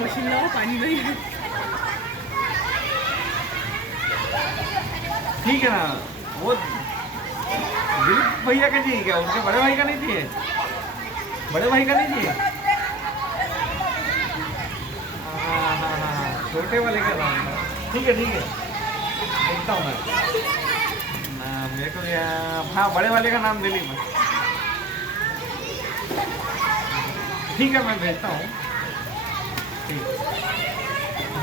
मशीन लावा, पानी नहीं है। ठीक है ना, वो दिलीप भैया का चाहिए क्या? उनके बड़े भाई का नहीं चाहिए? बड़े भाई का नहीं चाहिए? हाँ हाँ हाँ, छोटे वाले का नाम था। ठीक है देखता हूँ मैं ना, मेरे को हाँ बड़े वाले का नाम दिलीप है। ठीक है मैं भेजता हूँ। ठीक,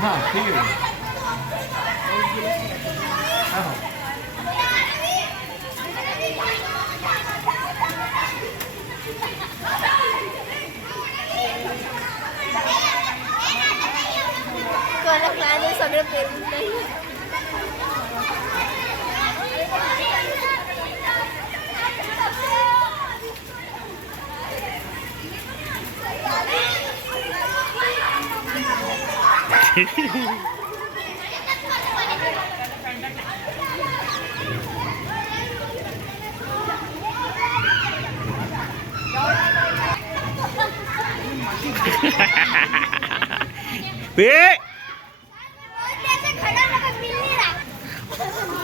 हाँ ठीक है हाँ हाँ। सगळे पेरून नाही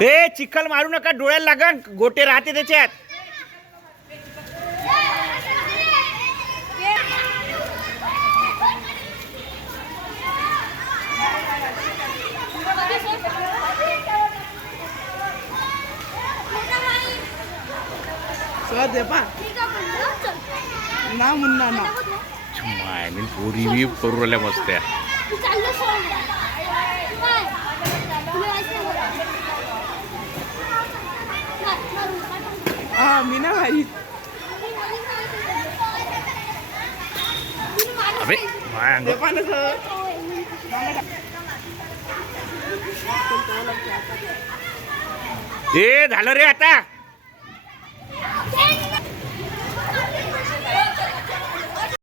ए चिखल मारू नका, डोळ्याला लागन, गोटे राहते त्याच्यात. ना मुन्ना ना मायनी पोरी बी करू मस्त आहे. हाँ मीना भाई अबे ए झालं रे आता.